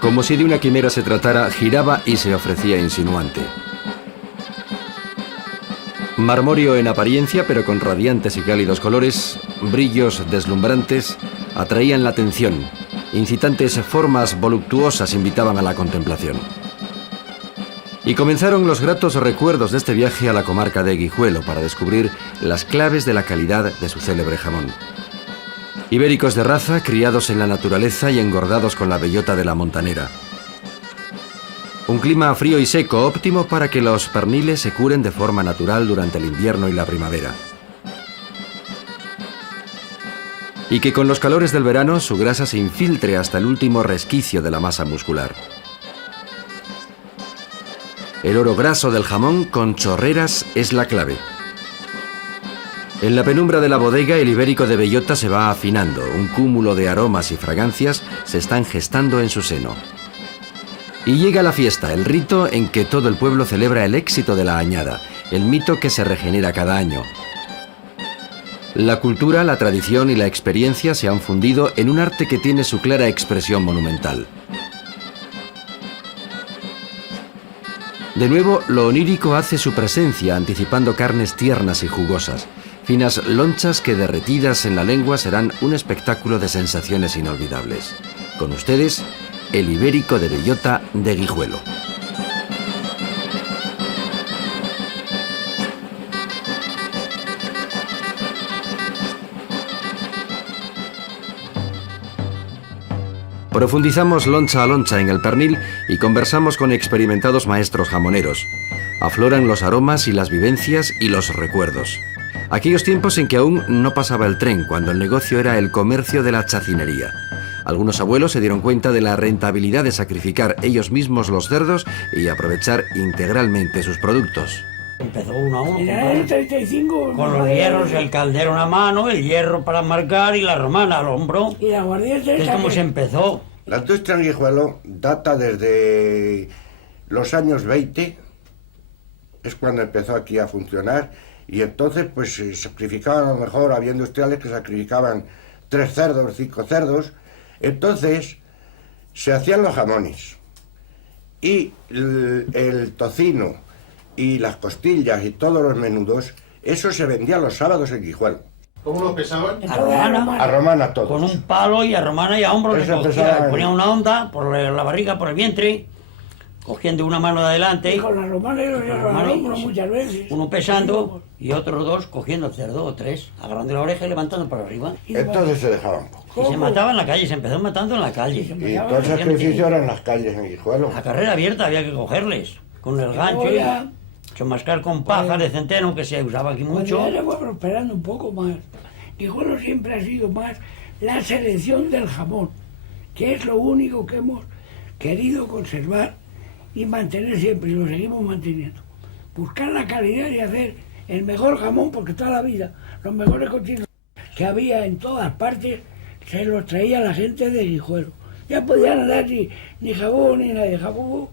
Como si de una quimera se tratara, giraba y se ofrecía insinuante. Marmóreo en apariencia, pero con radiantes y cálidos colores, brillos deslumbrantes, atraían la atención. Incitantes formas voluptuosas invitaban a la contemplación. Y comenzaron los gratos recuerdos de este viaje a la comarca de Guijuelo para descubrir las claves de la calidad de su célebre jamón. Ibéricos de raza, criados en la naturaleza y engordados con la bellota de la montanera. Un clima frío y seco, óptimo para que los perniles se curen de forma natural durante el invierno y la primavera. Y que con los calores del verano su grasa se infiltre hasta el último resquicio de la masa muscular. El oro graso del jamón con chorreras es la clave. En la penumbra de la bodega el ibérico de bellota se va afinando. Un cúmulo de aromas y fragancias se están gestando en su seno. Y llega la fiesta, el rito en que todo el pueblo celebra el éxito de la añada, el mito que se regenera cada año. La cultura, la tradición y la experiencia se han fundido en un arte que tiene su clara expresión monumental. De nuevo, lo onírico hace su presencia, anticipando carnes tiernas y jugosas, finas lonchas que derretidas en la lengua serán un espectáculo de sensaciones inolvidables. Con ustedes, el ibérico de bellota de Guijuelo. Profundizamos loncha a loncha en el pernil y conversamos con experimentados maestros jamoneros. Afloran los aromas y las vivencias y los recuerdos. Aquellos tiempos en que aún no pasaba el tren, cuando el negocio era el comercio de la chacinería. Algunos abuelos se dieron cuenta de la rentabilidad de sacrificar ellos mismos los cerdos y aprovechar integralmente sus productos. Empezó uno a uno En el 35, con los hierros, el caldero en la mano, el hierro para marcar y la romana al hombro. y la guardiente Es como se empezó. La industria en Guijuelo data desde los años 20, es cuando empezó aquí a funcionar, y entonces pues se sacrificaban, a lo mejor había industriales que sacrificaban 3 cerdos, 5 cerdos, entonces se hacían los jamones, y el tocino y las costillas y todos los menudos, eso se vendía los sábados en Guijuelo. ¿Cómo lo pesaban? A romana, A romana todos. con un palo y a romana y a hombro. Eso Que empezaba cogía, en- ponía una onda por la barriga, por el vientre, cogiendo una mano de adelante, Y con la romana y los hierros al romana y- hombro muchas veces. uno pesando y otros dos cogiendo el cerdo, o 3, agarrando la oreja y levantando para arriba. Entonces se dejaban poco. Y se mataba en la calle, se empezó matando en la calle. Y todo el sacrificio era en las calles en Guijuelo. A carrera abierta había que cogerles, con el gancho luego y ya- chomascar con paja de centeno, que se usaba aquí Cuando mucho. ya se fue prosperando un poco más. Guijuelo siempre ha sido más la selección del jamón, que es lo único que hemos querido conservar y mantener siempre, y lo seguimos manteniendo. Buscar la calidad y hacer el mejor jamón, porque toda la vida los mejores cochinos que había en todas partes se los traía la gente de Guijuelo. Ya podían dar ni jabón ni nada de jabón,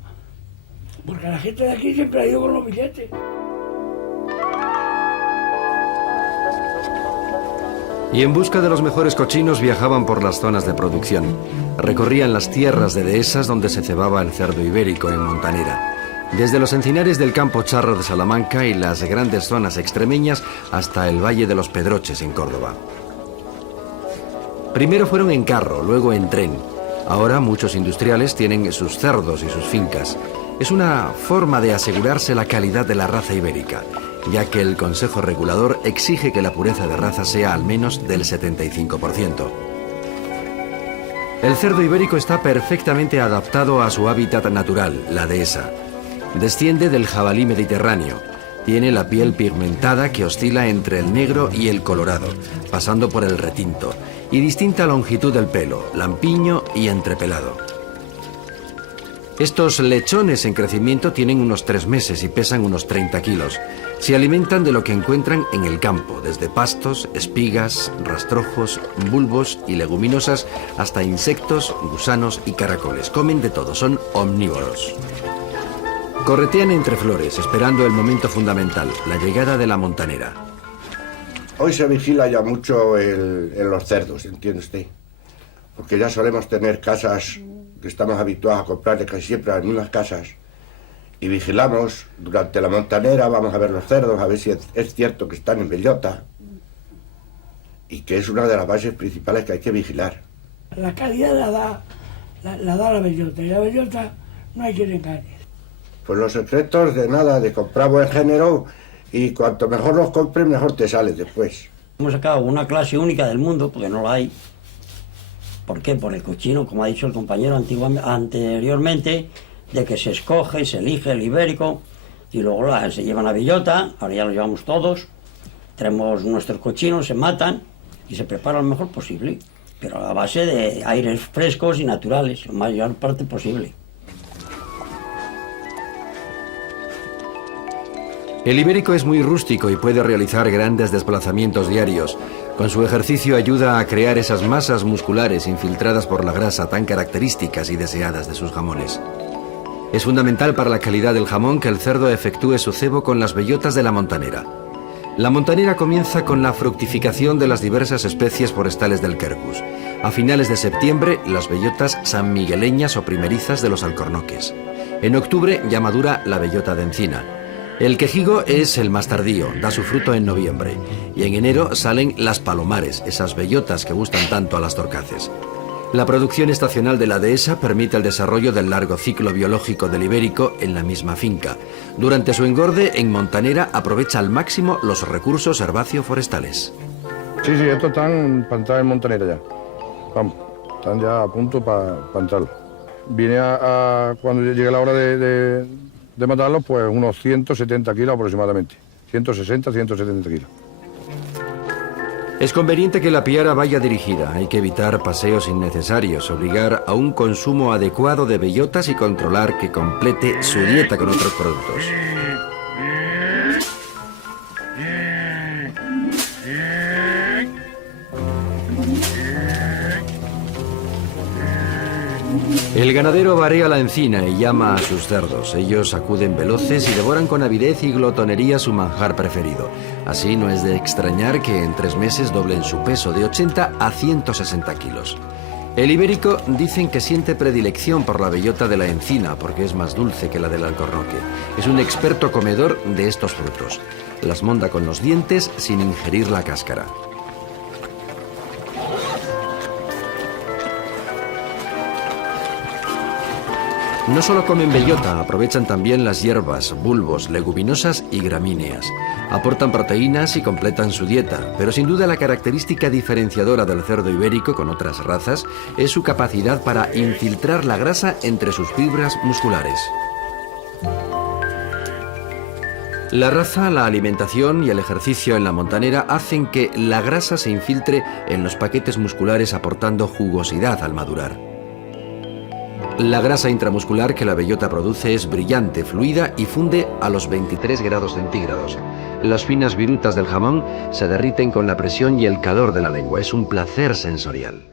porque la gente de aquí siempre ha ido con los billetes. Y en busca de los mejores cochinos viajaban por las zonas de producción. Recorrían las tierras de dehesas donde se cebaba el cerdo ibérico en Montanera. Desde los encinares del Campo Charro de Salamanca y las grandes zonas extremeñas hasta el Valle de los Pedroches en Córdoba. Primero fueron en carro, luego en tren. Ahora muchos industriales tienen sus cerdos y sus fincas. Es una forma de asegurarse la calidad de la raza ibérica, ya que el Consejo Regulador exige que la pureza de raza sea al menos del 75%. El cerdo ibérico está perfectamente adaptado a su hábitat natural, la dehesa. Desciende del jabalí mediterráneo. Tiene la piel pigmentada que oscila entre el negro y el colorado, pasando por el retinto, y distinta longitud del pelo, lampiño y entrepelado. Estos lechones en crecimiento tienen unos 3 meses y pesan unos 30 kilos. Se alimentan de lo que encuentran en el campo, desde pastos, espigas, rastrojos, bulbos y leguminosas hasta insectos, gusanos y caracoles. Comen de todo, son omnívoros. Corretean entre flores, esperando el momento fundamental, la llegada de la montanera. Hoy se vigila ya mucho en los cerdos, ¿entiende usted? Porque ya solemos tener casas que estamos habituados a comprar de casi siempre las mismas casas y vigilamos durante la montanera, vamos a ver los cerdos, a ver si es cierto que están en bellota y que es una de las bases principales que hay que vigilar. La calidad la da la bellota, y la bellota no hay quien engañe. Pues los secretos de nada, de comprar buen género, y cuanto mejor los compres, mejor te sales después. Hemos sacado una clase única del mundo, porque no la hay. ¿Por qué? Por el cochino, como ha dicho el compañero anteriormente, de que se escoge, se elige el ibérico, y luego se llevan a bellota, ahora ya los llevamos todos, traemos nuestros cochinos, se matan, y se prepara lo mejor posible, pero a base de aires frescos y naturales, lo mayor parte posible. El ibérico es muy rústico y puede realizar grandes desplazamientos diarios. Con su ejercicio ayuda a crear esas masas musculares infiltradas por la grasa tan características y deseadas de sus jamones. Es fundamental para la calidad del jamón que el cerdo efectúe su cebo con las bellotas de la montanera. La montanera comienza con la fructificación de las diversas especies forestales del quercus. A finales de septiembre, las bellotas sanmigueleñas o primerizas de los alcornoques. En octubre ya madura la bellota de encina. El quejigo es el más tardío, da su fruto en noviembre. Y en enero salen las palomares, esas bellotas que gustan tanto a las torcaces. La producción estacional de la dehesa permite el desarrollo del largo ciclo biológico del ibérico en la misma finca. Durante su engorde, en montanera aprovecha al máximo los recursos herbáceo-forestales. Sí, estos están para entrar en montanera ya. Vamos, están ya a punto para entrarlo. Viene cuando llegue la hora de matarlos, pues unos 170 kilos aproximadamente. 160, 170 kilos. Es conveniente que la piara vaya dirigida. Hay que evitar paseos innecesarios, obligar a un consumo adecuado de bellotas y controlar que complete su dieta con otros productos. El ganadero varea la encina y llama a sus cerdos. Ellos acuden veloces y devoran con avidez y glotonería su manjar preferido. Así no es de extrañar que en 3 meses doblen su peso de 80 a 160 kilos. El ibérico dicen que siente predilección por la bellota de la encina porque es más dulce que la del alcornoque. Es un experto comedor de estos frutos. Las monda con los dientes sin ingerir la cáscara. No solo comen bellota, aprovechan también las hierbas, bulbos, leguminosas y gramíneas. Aportan proteínas y completan su dieta, pero sin duda la característica diferenciadora del cerdo ibérico con otras razas es su capacidad para infiltrar la grasa entre sus fibras musculares. La raza, la alimentación y el ejercicio en la montanera hacen que la grasa se infiltre en los paquetes musculares aportando jugosidad al madurar. La grasa intramuscular que la bellota produce es brillante, fluida y funde a los 23 grados centígrados. Las finas virutas del jamón se derriten con la presión y el calor de la lengua. Es un placer sensorial.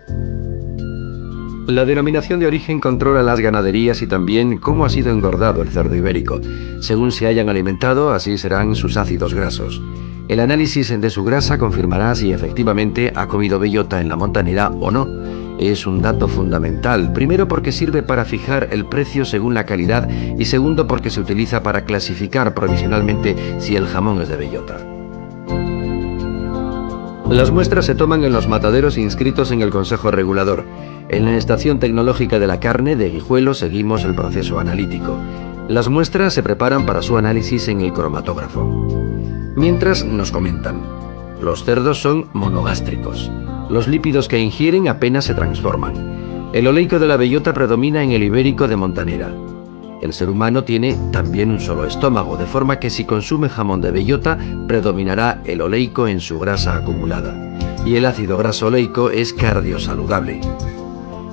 La denominación de origen controla las ganaderías y también cómo ha sido engordado el cerdo ibérico. Según se hayan alimentado, así serán sus ácidos grasos. El análisis de su grasa confirmará si efectivamente ha comido bellota en la montanera o no. Es un dato fundamental, primero porque sirve para fijar el precio según la calidad y segundo porque se utiliza para clasificar provisionalmente si el jamón es de bellota. Las muestras se toman en los mataderos inscritos en el Consejo Regulador. En la Estación Tecnológica de la Carne de Guijuelo seguimos el proceso analítico. Las muestras se preparan para su análisis en el cromatógrafo. Mientras nos comentan, los cerdos son monogástricos. Los lípidos que ingieren apenas se transforman. El oleico de la bellota predomina en el ibérico de montanera. El ser humano tiene también un solo estómago, de forma que si consume jamón de bellota, predominará el oleico en su grasa acumulada. Y el ácido graso oleico es cardiosaludable.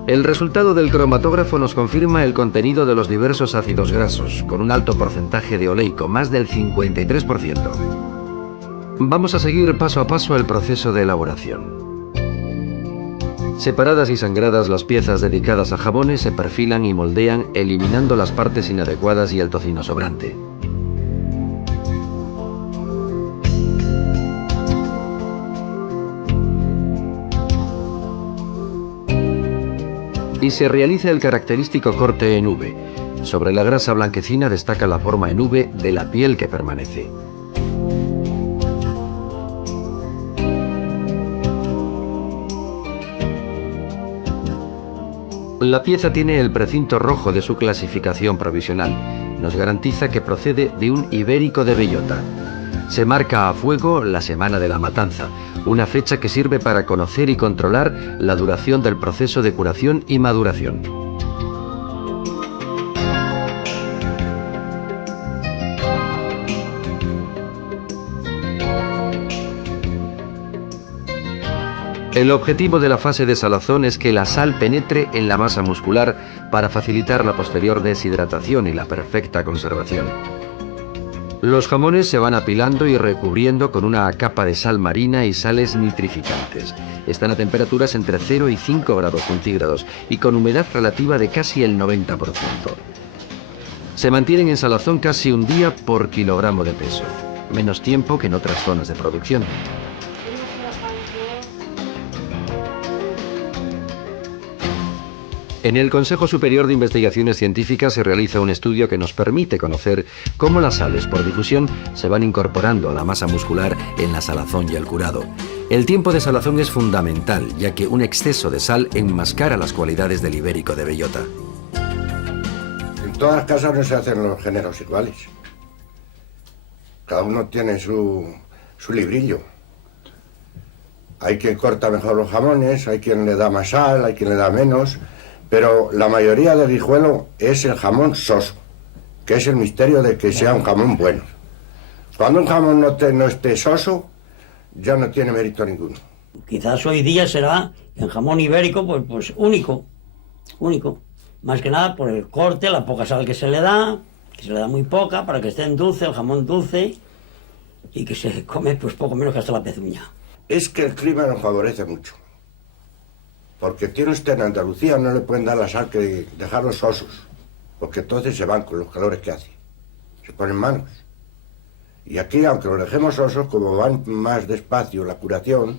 El resultado del cromatógrafo nos confirma el contenido de los diversos ácidos grasos, con un alto porcentaje de oleico, más del 53%. Vamos a seguir paso a paso el proceso de elaboración. Separadas y sangradas las piezas dedicadas a jamones se perfilan y moldean, eliminando las partes inadecuadas y el tocino sobrante. y se realiza el característico corte en V. Sobre la grasa blanquecina destaca la forma en V de la piel que permanece. La pieza tiene el precinto rojo de su clasificación provisional. Nos garantiza que procede de un ibérico de bellota. Se marca a fuego la semana de la matanza, una fecha que sirve para conocer y controlar la duración del proceso de curación y maduración. El objetivo de la fase de salazón es que la sal penetre en la masa muscular para facilitar la posterior deshidratación y la perfecta conservación. Los jamones se van apilando y recubriendo con una capa de sal marina y sales nitrificantes. Están a temperaturas entre 0 y 5 grados centígrados y con humedad relativa de casi el 90%. Se mantienen en salazón casi un día por kilogramo de peso, menos tiempo que en otras zonas de producción. En el Consejo Superior de Investigaciones Científicas se realiza un estudio que nos permite conocer cómo las sales por difusión se van incorporando a la masa muscular en la salazón y el curado. El tiempo de salazón es fundamental, ya que un exceso de sal enmascara las cualidades del ibérico de bellota. En todas las casas no se hacen los géneros iguales. Cada uno tiene su librillo. Hay quien corta mejor los jamones, hay quien le da más sal, hay quien le da menos. Pero la mayoría del Guijuelo es el jamón soso, que es el misterio de que sea un jamón bueno. Cuando un jamón no esté soso, ya no tiene mérito ninguno. Quizás hoy día será el jamón ibérico pues único. Más que nada por el corte, la poca sal que se le da muy poca para que esté en dulce, el jamón dulce, y que se come pues poco menos que hasta la pezuña. Es que el clima nos favorece mucho. Porque tiene usted en Andalucía, no le pueden dar la sal que dejarlos sosos, porque entonces se van con los calores que hace, se ponen malos. Y aquí, aunque los dejemos sosos, como van más despacio la curación,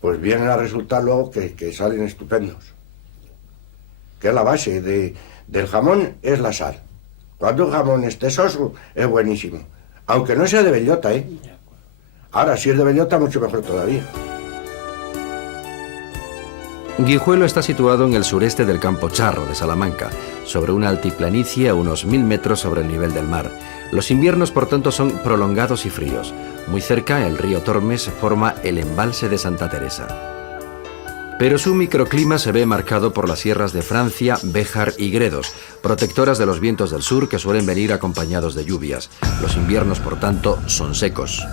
pues vienen a resultar luego que salen estupendos. Que es la base del jamón, es la sal. Cuando un jamón esté soso, es buenísimo. Aunque no sea de bellota, ¿eh? Ahora, si es de bellota, mucho mejor todavía. Guijuelo está situado en el sureste del Campo Charro de Salamanca, sobre una altiplanicie a unos 1000 metros sobre el nivel del mar. Los inviernos, por tanto, son prolongados y fríos. Muy cerca, el río Tormes forma el embalse de Santa Teresa. Pero su microclima se ve marcado por las sierras de Francia, Béjar y Gredos, protectoras de los vientos del sur que suelen venir acompañados de lluvias. Los inviernos, por tanto, son secos.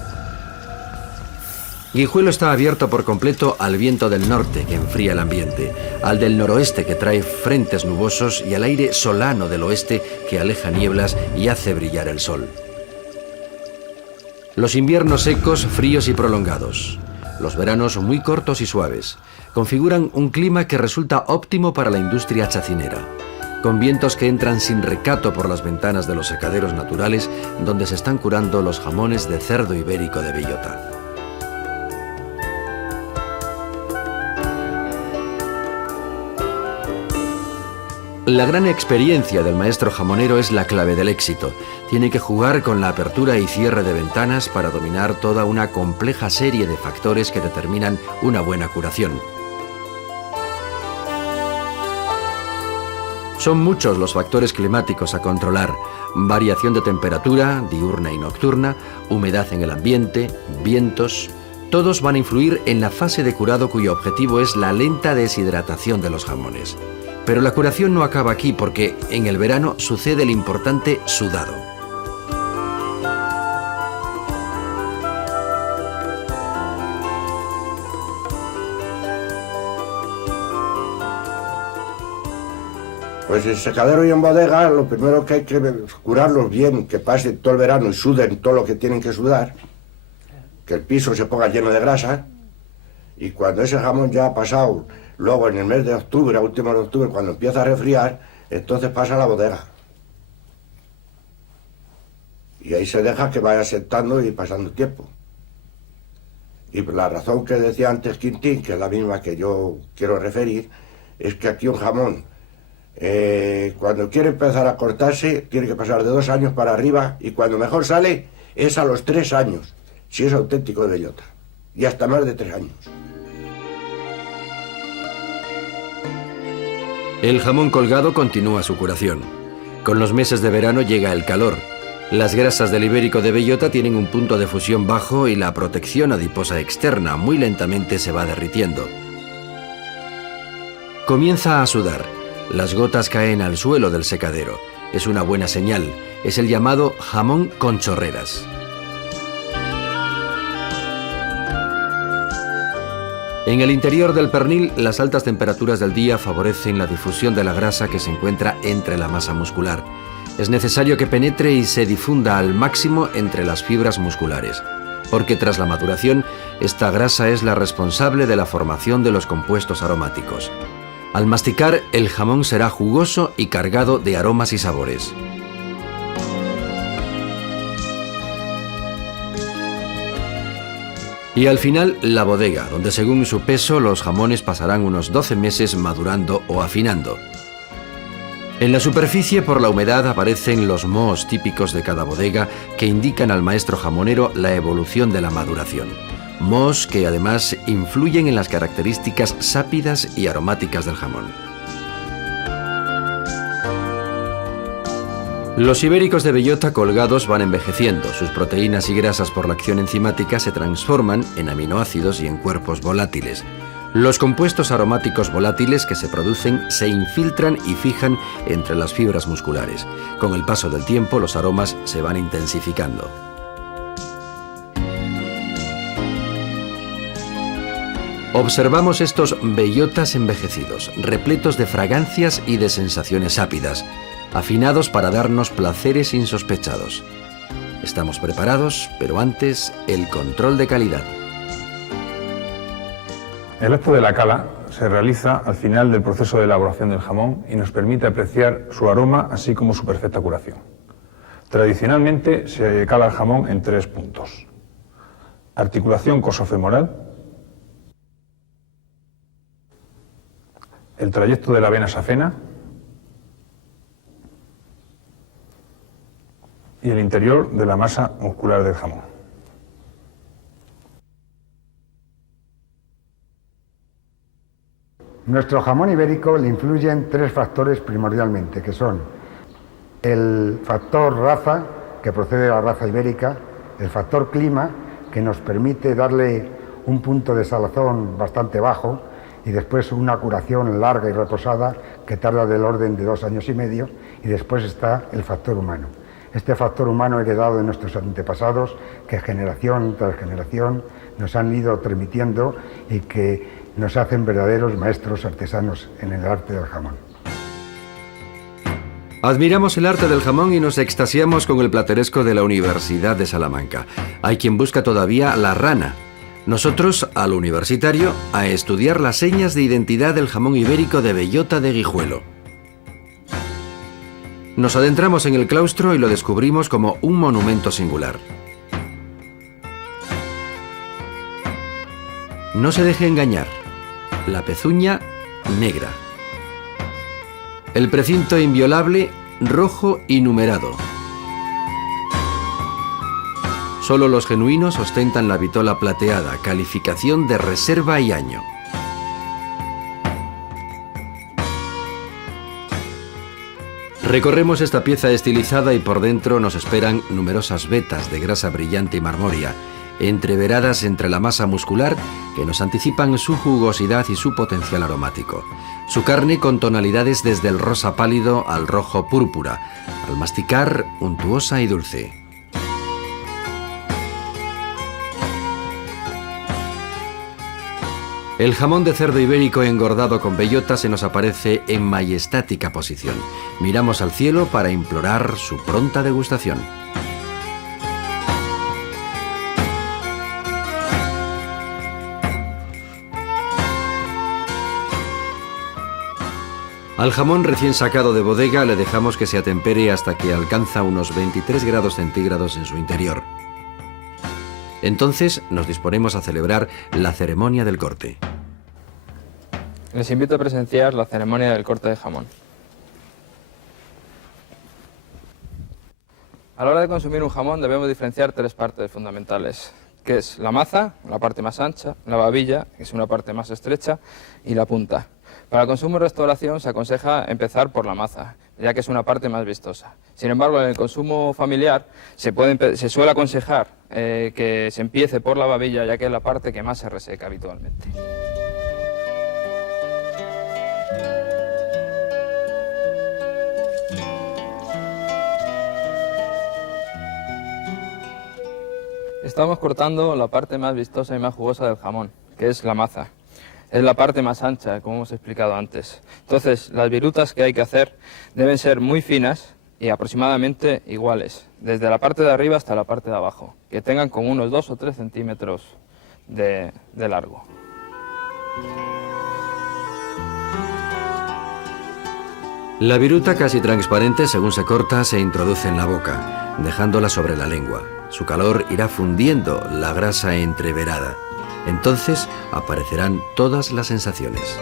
Guijuelo está abierto por completo al viento del norte, que enfría el ambiente, al del noroeste, que trae frentes nubosos, y al aire solano del oeste, que aleja nieblas y hace brillar el sol. Los inviernos secos, fríos y prolongados. Los veranos muy cortos y suaves. Configuran un clima que resulta óptimo para la industria chacinera, con vientos que entran sin recato por las ventanas de los secaderos naturales, donde se están curando los jamones de cerdo ibérico de bellota. La gran experiencia del maestro jamonero es la clave del éxito. Tiene que jugar con la apertura y cierre de ventanas para dominar toda una compleja serie de factores que determinan una buena curación. Son muchos los factores climáticos a controlar: variación de temperatura, diurna y nocturna, humedad en el ambiente, vientos. Todos van a influir en la fase de curado, cuyo objetivo es la lenta deshidratación de los jamones. Pero la curación no acaba aquí, porque en el verano sucede el importante sudado. Pues en secadero y en bodega, lo primero que hay que curarlos bien, que pasen todo el verano y suden todo lo que tienen que sudar, que el piso se ponga lleno de grasa, y cuando ese jamón ya ha pasado, luego en el mes de octubre, a últimos de octubre, cuando empieza a resfriar, entonces pasa a la bodega. Y ahí se deja que vaya sentando y pasando tiempo. Y la razón que decía antes Quintín, que es la misma que yo quiero referir, es que aquí un jamón, cuando quiere empezar a cortarse, tiene que pasar de 2 años para arriba, y cuando mejor sale es a los 3 años, si es auténtico de bellota, y hasta más de 3 años. El jamón colgado continúa su curación. Con los meses de verano llega el calor. Las grasas del ibérico de bellota tienen un punto de fusión bajo y la protección adiposa externa muy lentamente se va derritiendo. Comienza a sudar. Las gotas caen al suelo del secadero. Es una buena señal. Es el llamado jamón con chorreras. En el interior del pernil, las altas temperaturas del día favorecen la difusión de la grasa que se encuentra entre la masa muscular. Es necesario que penetre y se difunda al máximo entre las fibras musculares, porque tras la maduración, esta grasa es la responsable de la formación de los compuestos aromáticos. Al masticar, el jamón será jugoso y cargado de aromas y sabores. Y al final, la bodega, donde según su peso los jamones pasarán unos 12 meses madurando o afinando. En la superficie, por la humedad, aparecen los mohos típicos de cada bodega que indican al maestro jamonero la evolución de la maduración. Mohos que además influyen en las características sápidas y aromáticas del jamón. Los ibéricos de bellota colgados van envejeciendo. Sus proteínas y grasas por la acción enzimática se transforman en aminoácidos y en cuerpos volátiles. Los compuestos aromáticos volátiles que se producen se infiltran y fijan entre las fibras musculares. Con el paso del tiempo, los aromas se van intensificando. Observamos estos bellotas envejecidos, repletos de fragancias y de sensaciones ápidas, afinados para darnos placeres insospechados. Estamos preparados, pero antes, el control de calidad. El acto de la cala se realiza al final del proceso de elaboración del jamón y nos permite apreciar su aroma, así como su perfecta curación. Tradicionalmente se cala el jamón en 3 puntos: articulación coxofemoral, el trayecto de la vena safena y el interior de la masa muscular del jamón. Nuestro jamón ibérico le influyen 3 factores primordialmente, que son el factor raza, que procede de la raza ibérica, el factor clima, que nos permite darle un punto de salazón bastante bajo, y después una curación larga y reposada que tarda del orden de 2 años y medio, y después está el factor humano. Este factor humano heredado de nuestros antepasados, que generación tras generación nos han ido transmitiendo y que nos hacen verdaderos maestros artesanos en el arte del jamón. Admiramos el arte del jamón y nos extasiamos con el plateresco de la Universidad de Salamanca. Hay quien busca todavía la rana. Nosotros, al universitario, a estudiar las señas de identidad del jamón ibérico de bellota de Guijuelo. Nos adentramos en el claustro y lo descubrimos como un monumento singular. No se deje engañar. La pezuña negra. El precinto inviolable rojo y numerado. Solo los genuinos ostentan la vitola plateada, calificación de reserva y año. Recorremos esta pieza estilizada y por dentro nos esperan numerosas vetas de grasa brillante y marmórea, entreveradas entre la masa muscular que nos anticipan su jugosidad y su potencial aromático. Su carne con tonalidades desde el rosa pálido al rojo púrpura, al masticar untuosa y dulce. El jamón de cerdo ibérico engordado con bellota se nos aparece en majestática posición. Miramos al cielo para implorar su pronta degustación. Al jamón recién sacado de bodega le dejamos que se atempere hasta que alcanza unos 23 grados centígrados en su interior. Entonces nos disponemos a celebrar la ceremonia del corte. Les invito a presenciar la ceremonia del corte de jamón. A la hora de consumir un jamón debemos diferenciar tres partes fundamentales, que es la maza, la parte más ancha, la babilla, que es una parte más estrecha, y la punta. Para el consumo en restauración se aconseja empezar por la maza, ya que es una parte más vistosa. Sin embargo, en el consumo familiar se suele aconsejar que se empiece por la babilla, ya que es la parte que más se reseca habitualmente. Estamos cortando la parte más vistosa y más jugosa del jamón, que es la maza. Es la parte más ancha, como hemos explicado antes. Entonces, las virutas que hay que hacer deben ser muy finas y aproximadamente iguales, desde la parte de arriba hasta la parte de abajo, que tengan como unos 2 o 3 centímetros de largo. La viruta, casi transparente, según se corta, se introduce en la boca, dejándola sobre la lengua. Su calor irá fundiendo la grasa entreverada. Entonces aparecerán todas las sensaciones.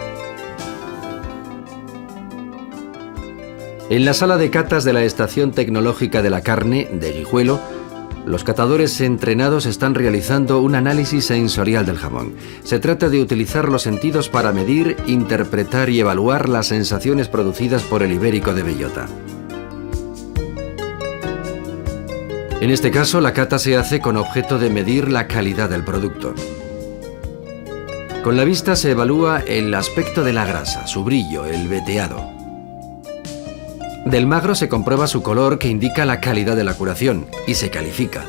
En la sala de catas de la Estación Tecnológica de la Carne de Guijuelo, los catadores entrenados están realizando un análisis sensorial del jamón. Se trata de utilizar los sentidos para medir, interpretar y evaluar las sensaciones producidas por el ibérico de bellota. En este caso, la cata se hace con objeto de medir la calidad del producto. Con la vista se evalúa el aspecto de la grasa, su brillo, el veteado. Del magro se comprueba su color, que indica la calidad de la curación, y se califica.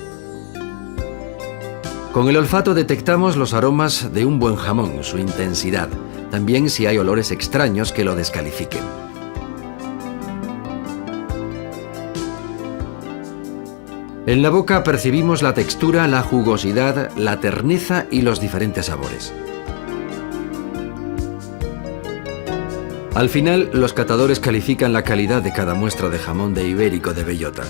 Con el olfato detectamos los aromas de un buen jamón, su intensidad, también si hay olores extraños que lo descalifiquen. En la boca percibimos la textura, la jugosidad, la terneza y los diferentes sabores. Al final, los catadores califican la calidad de cada muestra de jamón de ibérico de bellota.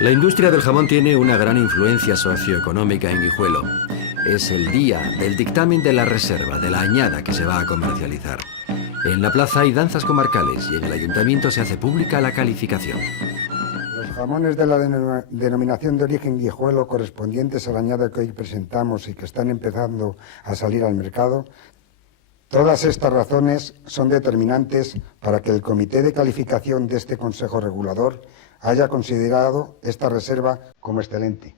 La industria del jamón tiene una gran influencia socioeconómica en Guijuelo. Es el día del dictamen de la reserva, de la añada que se va a comercializar. En la plaza hay danzas comarcales y en el ayuntamiento se hace pública la calificación. Los jamones de la denominación de origen Guijuelo correspondientes a la añada que hoy presentamos y que están empezando a salir al mercado, todas estas razones son determinantes para que el comité de calificación de este Consejo Regulador haya considerado esta reserva como excelente.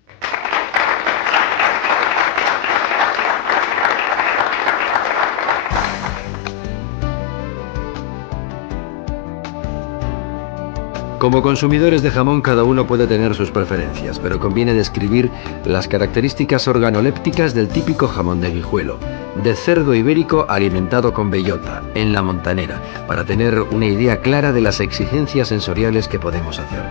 Como consumidores de jamón, cada uno puede tener sus preferencias, pero conviene describir las características organolépticas del típico jamón de Guijuelo, de cerdo ibérico alimentado con bellota, en la montanera, para tener una idea clara de las exigencias sensoriales que podemos hacer.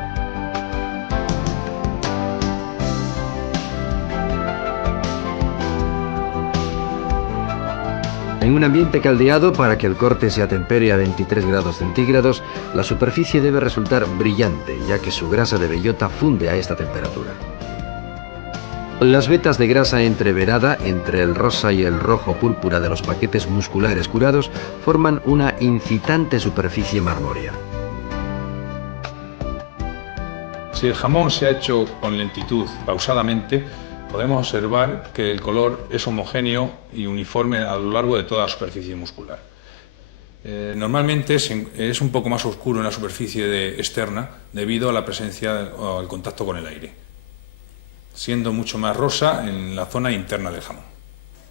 En un ambiente caldeado, para que el corte se atempere a 23 grados centígrados, la superficie debe resultar brillante, ya que su grasa de bellota funde a esta temperatura. Las vetas de grasa entreverada entre el rosa y el rojo púrpura de los paquetes musculares curados forman una incitante superficie marmórea. Si el jamón se ha hecho con lentitud, pausadamente, podemos observar que el color es homogéneo y uniforme a lo largo de toda la superficie muscular. Normalmente es un poco más oscuro en la superficie externa debido a la presencia o al contacto con el aire, siendo mucho más rosa en la zona interna del jamón.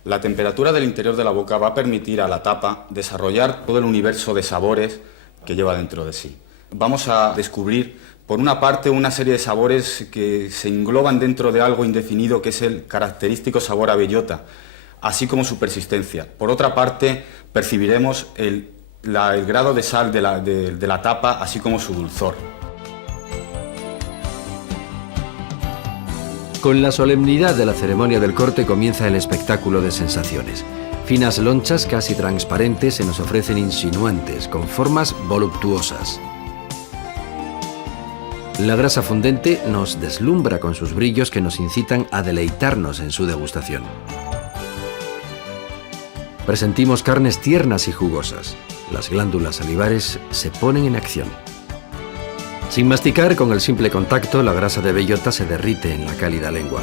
La temperatura del interior de la boca va a permitir a la tapa desarrollar todo el universo de sabores que lleva dentro de sí. Vamos a descubrir, por una parte, una serie de sabores que se engloban dentro de algo indefinido, que es el característico sabor a bellota, así como su persistencia. Por otra parte, percibiremos el grado de sal de la tapa, así como su dulzor. Con la solemnidad de la ceremonia del corte comienza el espectáculo de sensaciones. Finas lonchas casi transparentes se nos ofrecen insinuantes, con formas voluptuosas. La grasa fundente nos deslumbra con sus brillos que nos incitan a deleitarnos en su degustación. Presentimos carnes tiernas y jugosas. Las glándulas salivares se ponen en acción. Sin masticar, con el simple contacto, la grasa de bellota se derrite en la cálida lengua.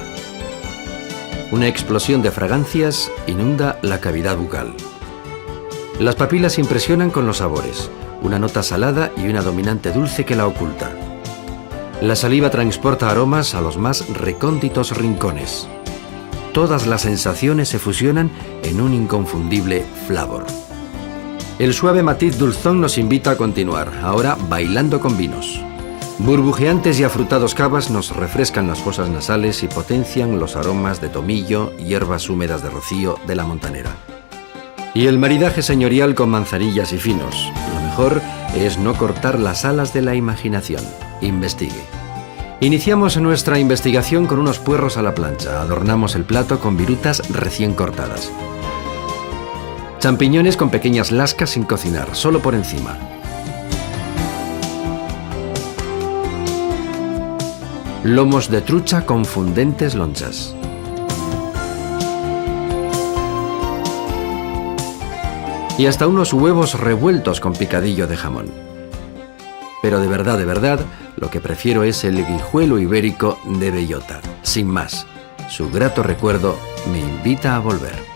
Una explosión de fragancias inunda la cavidad bucal. Las papilas impresionan con los sabores, una nota salada y una dominante dulce que la oculta. La saliva transporta aromas a los más recónditos rincones. Todas las sensaciones se fusionan en un inconfundible flavor. El suave matiz dulzón nos invita a continuar, ahora bailando con vinos. Burbujeantes y afrutados cavas nos refrescan las fosas nasales y potencian los aromas de tomillo y hierbas húmedas de rocío de la montanera. Y el maridaje señorial con manzanillas y finos. Lo mejor es no cortar las alas de la imaginación. Investigue. Iniciamos nuestra investigación con unos puerros a la plancha. Adornamos el plato con virutas recién cortadas. Champiñones con pequeñas lascas sin cocinar, solo por encima. Lomos de trucha con fundentes lonchas. Y hasta unos huevos revueltos con picadillo de jamón. Pero de verdad, lo que prefiero es el guijuelo ibérico de bellota. Sin más, su grato recuerdo me invita a volver.